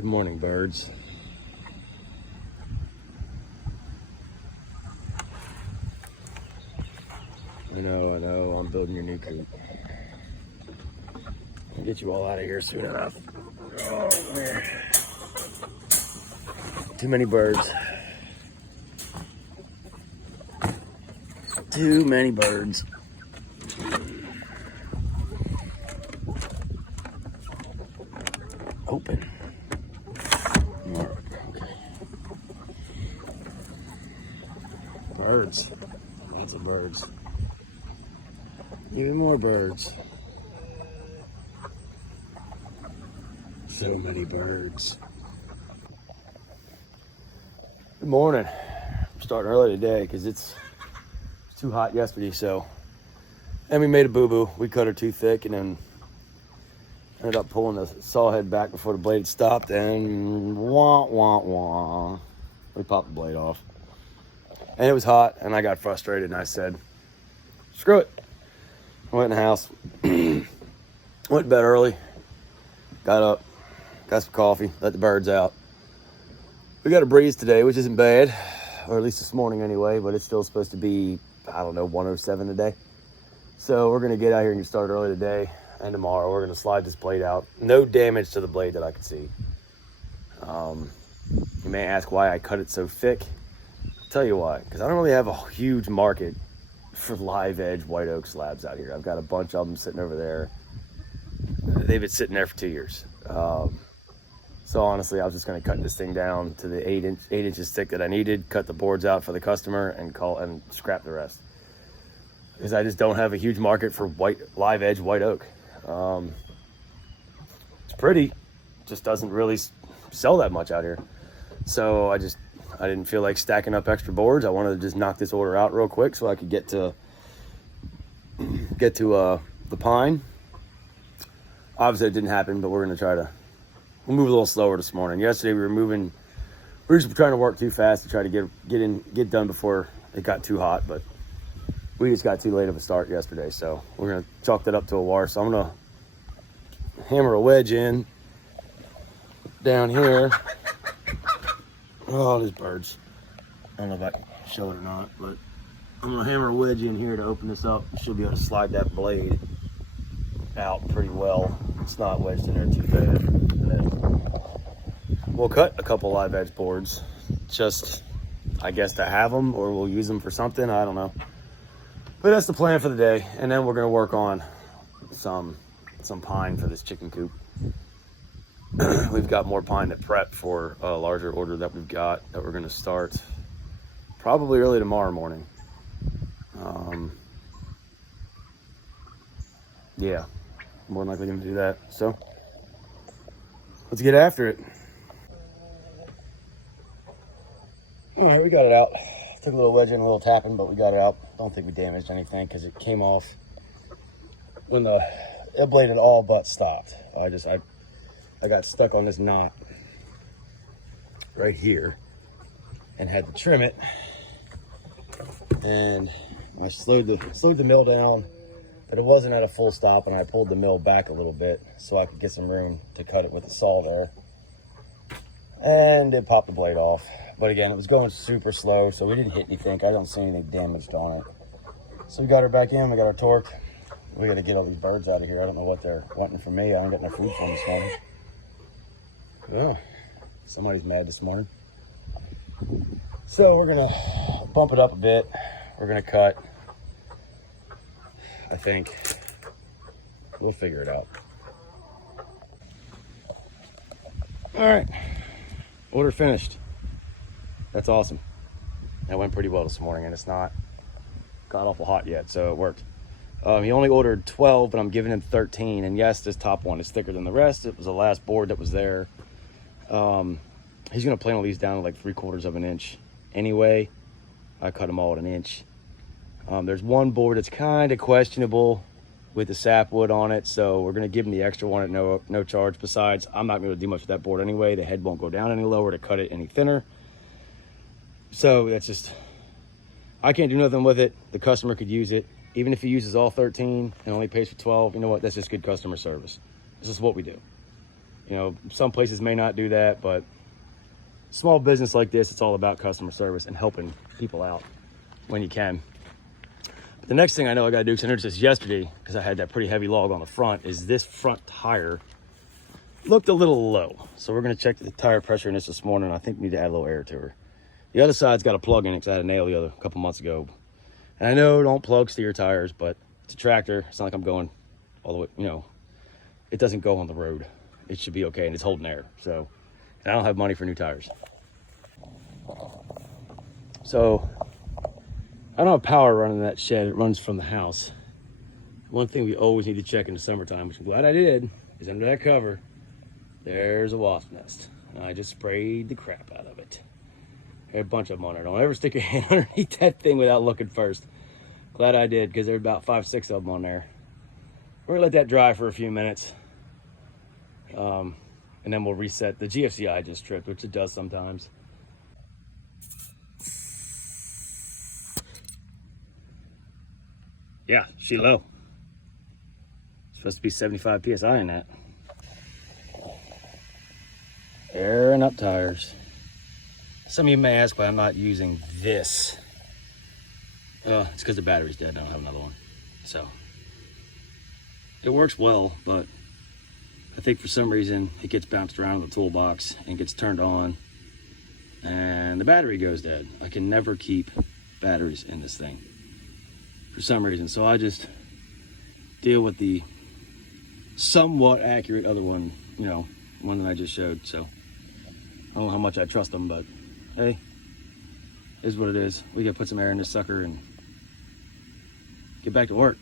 Good morning, birds. I know, I'm building your new coop. I'll get you all out of here soon enough. Oh, man. Too many birds. Too many birds. Open. Okay. Birds. Lots of birds. Even more birds. So many birds. Good morning. I'm starting early today because it's too hot yesterday, so. And we made a boo-boo. We cut her too thick and then ended up pulling the saw head back before the blade stopped, and wah, wah, wah. We popped the blade off. And it was hot, and I got frustrated, and I said, screw it. I went in the house, went to bed early, got up, got some coffee, let the birds out. We got a breeze today, which isn't bad, or at least this morning anyway, but it's still supposed to be, 107 today. So we're going to get out here and get started early today. And tomorrow we're going to slide this blade out. No damage to the blade that I can see. You may ask why I cut it so thick. I'll tell you why. Because I don't really have a huge market for live edge white oak slabs out here. I've got a bunch of them sitting over there. They've been sitting there for 2 years. So honestly, I was just going to cut this thing down to the 8 inches thick that I needed, cut the boards out for the customer, and scrap the rest. Because I just don't have a huge market for live edge white oak. It's pretty, just doesn't really sell that much out here. So I didn't feel like stacking up extra boards. I wanted to just knock this order out real quick so I could get to the pine. Obviously it didn't happen, but we'll move a little slower this morning. Yesterday we were just trying to work too fast to try to get done before it got too hot, but we just got too late of a start yesterday, so we're gonna chalk that up to a war. So I'm gonna hammer a wedge in down here. Oh, there's birds. I don't know if I can show it or not, but I'm gonna hammer a wedge in here to open this up. Should be able to slide that blade out pretty well. It's not wedged in there too bad. And then we'll cut a couple live edge boards, just I guess to have them, or we'll use them for something. I don't know. But that's the plan for the day, and then we're gonna work on some pine for this chicken coop. We've got more pine to prep for a larger order that we've got that we're gonna start probably early tomorrow morning. Yeah, more than likely gonna do that. So let's get after it. All right, we got it out. Took a little wedging, a little tapping, but we got it out. Don't think we damaged anything because it came off when the blade had all but stopped. I got stuck on this knot right here and had to trim it. And I slowed the mill down, but it wasn't at a full stop, and I pulled the mill back a little bit so I could get some room to cut it with the saw there. And it popped the blade off. But again, it was going super slow, so we didn't hit anything. I don't see anything damaged on it. So we got her back in, we got her torqued. We got to get all these birds out of here. I don't know what they're wanting from me. I ain't got no food for them this morning. Oh, somebody's mad this morning. So we're gonna bump it up a bit. We're gonna cut. I think we'll figure it out. All right, order finished. That's awesome. That went pretty well this morning, and it's not got awful hot yet, so it worked. He only ordered 12, but I'm giving him 13. And yes, this top one is thicker than the rest. It was the last board that was there. He's gonna plane all these down to like 3/4 of an inch. Anyway, I cut them all at 1 inch. There's one board that's kind of questionable with the sapwood on it, so we're gonna give him the extra one at no charge. Besides, I'm not gonna do much with that board anyway. The head won't go down any lower to cut it any thinner. So that's just, I can't do nothing with it. The customer could use it. Even if he uses all 13 and only pays for 12, you know what? That's just good customer service. This is what we do. You know, some places may not do that, but small business like this, it's all about customer service and helping people out when you can. But the next thing I know I gotta do, because I noticed this yesterday, because I had that pretty heavy log on the front, is this front tire looked a little low. So we're gonna check the tire pressure in this morning. I think we need to add a little air to her. The other side's got a plug in it, because I had a nail a couple months ago. And I know don't plug steer tires, but it's a tractor. It's not like I'm going all the way, you know, it doesn't go on the road. It should be okay, and it's holding air. So, and I don't have money for new tires. So, I don't have power running in that shed. It runs from the house. One thing we always need to check in the summertime, which I'm glad I did, is under that cover, there's a wasp nest. And I just sprayed the crap out of it. There are a bunch of them on there. Don't ever stick your hand underneath that thing without looking first. Glad I did, because there's about 5, 6 of them on there. We're gonna let that dry for a few minutes. And then we'll reset. The GFCI just tripped, which it does sometimes. Yeah, she low. It's supposed to be 75 PSI in that. Airing up tires. Some of you may ask why I'm not using this. It's because the battery's dead. I don't have another one. So it works well, but I think for some reason it gets bounced around in the toolbox and gets turned on and the battery goes dead. I can never keep batteries in this thing for some reason. So I just deal with the somewhat accurate other one, you know, one that I just showed. So I don't know how much I trust them, but hey, is what it is. We gotta put some air in this sucker and get back to work.